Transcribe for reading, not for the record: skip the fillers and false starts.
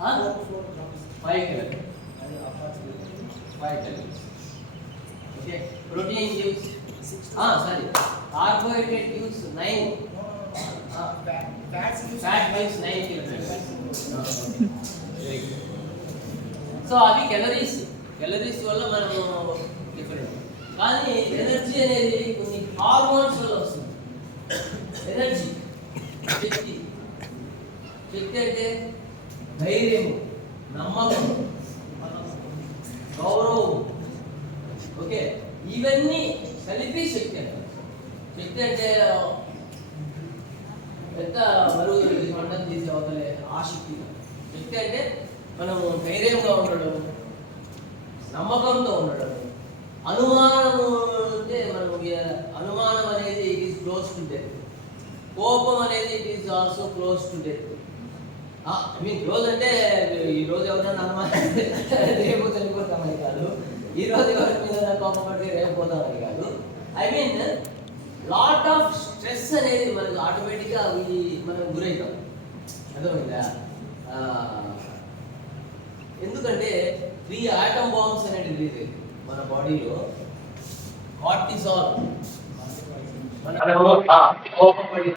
5 calories. 5 calories. Okay. Protein gives carbohydrate gives 9. Fat gives 9 calories. Very good. So అవి calories వల్ల మనము different. కానీ energy అనేది కొన్ని హార్మోన్స్ వల్ల వస్తుంది. ఎనర్జీ శక్తి అంటే ధైర్యం, నమ్మకం, గౌరవం. ఓకే, ఇవన్నీ కలిపి శక్తి అంటారు. శక్తి అంటే పెద్ద బరువు మంటలు తీసే అవతలే ఆ శక్తి. శక్తి అంటే మనము ధైర్యంగా ఉండడం, నమ్మకంతో ఉండడం. అనుమానం అంటే మనం అనుమానం అనేది it is close to death. కోపం అనేది it is also close to death. Close అంటే ఈ రోజు ఎవరైనా అనుమానం రేపు చనిపోతామని కాదు, ఈ రోజు ఎవరి మీద కోపం పడితే రేపు పోతామని కాదు. I mean lot of stress అనేది మనకు ఆటోమేటిక్గా మనం గురవుతాం. అర్థమైందా? ఎందుకంటే 3 ఆటమ్ బాంబ్స్ అనేది రిలీజ్ అయింది మన బాడీలో. కార్టిసాల్, కోపపడి